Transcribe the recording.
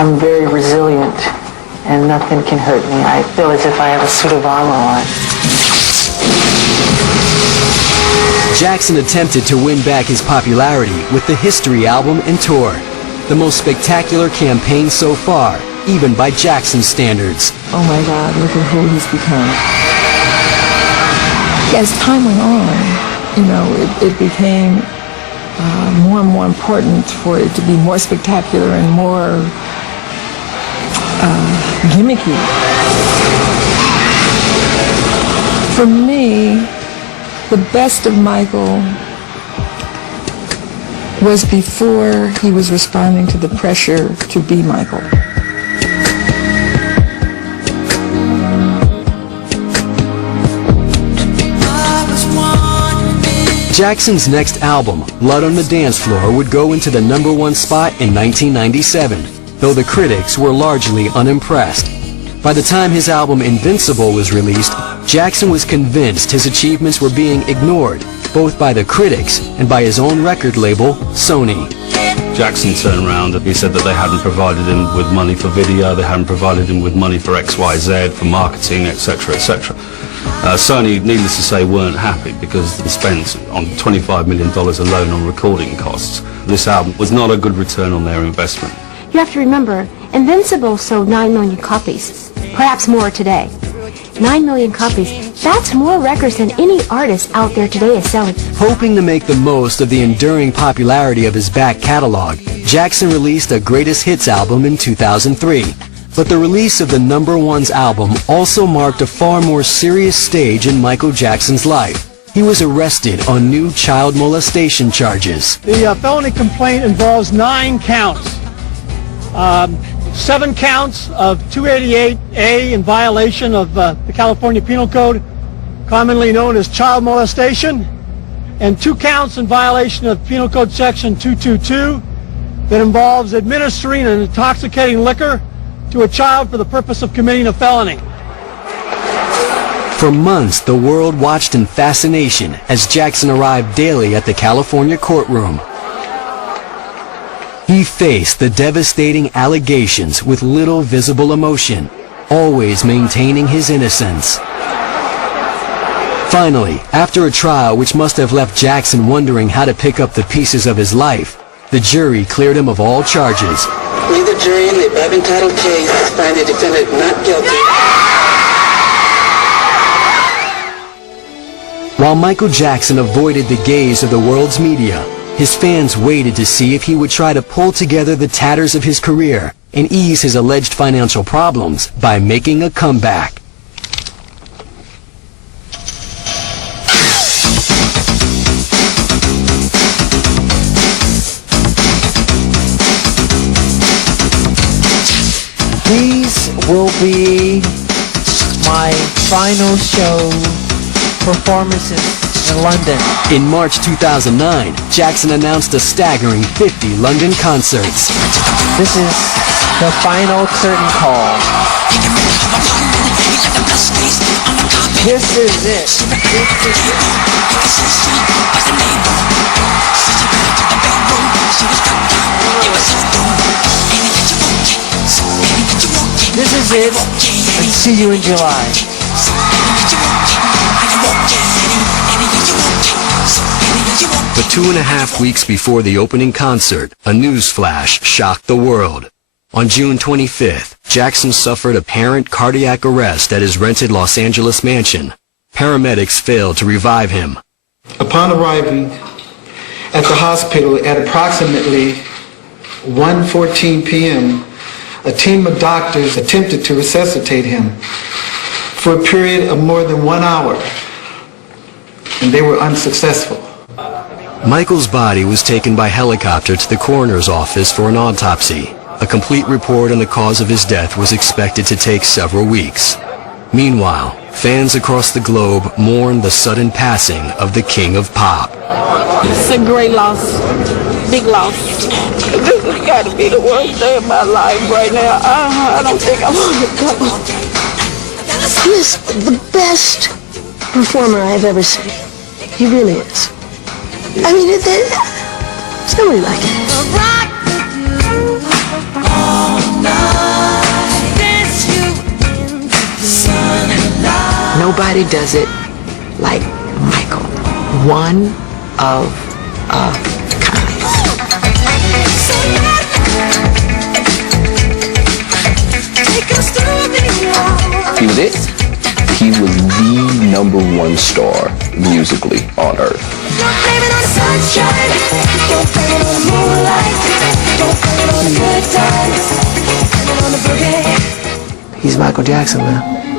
I'm very resilient, and nothing can hurt me. I feel as if I have a suit of armor on. Jackson attempted to win back his popularity with the History album and tour, the most spectacular campaign so far, even by Jackson standards. Oh my God, look at who he's become. As time went on, you know, it became more and more important for it to be more spectacular and more gimmicky. For me, the best of Michael was before he was responding to the pressure to be Michael. Jackson's next album, Blood on the Dance Floor, would go into the #1 spot in 1997, though the critics were largely unimpressed. By the time his album Invincible was released, Jackson was convinced his achievements were being ignored, both by the critics and by his own record label, Sony. Jackson turned around and he said that they hadn't provided him with money for video, they hadn't provided him with money for XYZ, for marketing, etc., etc. Sony, needless to say, weren't happy because they spent on $25 million alone on recording costs. This album was not a good return on their investment. You have to remember, Invincible sold 9 million copies, perhaps more today. 9 million copies, that's more records than any artist out there today is selling. Hoping to make the most of the enduring popularity of his back catalog, Jackson released a greatest hits album in 2003. But the release of the #1's album also marked a far more serious stage in Michael Jackson's life. He was arrested on new child molestation charges. The felony complaint involves 9 counts. 7 counts of 288A in violation of the California Penal Code, commonly known as child molestation, and 2 counts in violation of Penal Code Section 222 that involves administering an intoxicating liquor to a child for the purpose of committing a felony. For months, the world watched in fascination as Jackson arrived daily at the California courtroom. He faced the devastating allegations with little visible emotion, always maintaining his innocence. Finally, after a trial which must have left Jackson wondering how to pick up the pieces of his life, the jury cleared him of all charges. May the jury in the above entitled case find the defendant not guilty. While Michael Jackson avoided the gaze of the world's media, his fans waited to see if he would try to pull together the tatters of his career and ease his alleged financial problems by making a comeback. These will be my final show performances in London. In March 2009, Jackson announced a staggering 50 London concerts. This is the final curtain call. This is it. This is it, and see you in July. But 2.5 weeks before the opening concert, a news flash shocked the world. On June 25th, Jackson suffered apparent cardiac arrest at his rented Los Angeles mansion. Paramedics failed to revive him. Upon arriving at the hospital at approximately 1:14 p.m., a team of doctors attempted to resuscitate him for a period of more than 1 hour, and they were unsuccessful. Michael's body was taken by helicopter to the coroner's office for an autopsy. A complete report on the cause of his death was expected to take several weeks. Meanwhile, fans across the globe mourned the sudden passing of the King of Pop. It's a great loss, big loss. This has got to be the worst day of my life right now. I don't think I'm going to come. He is the best performer I have ever seen. He really is. I mean, there's nobody like him. Nobody does it like Michael. One of a kind. He was it. He was the number one star musically on earth. He's Michael Jackson, man.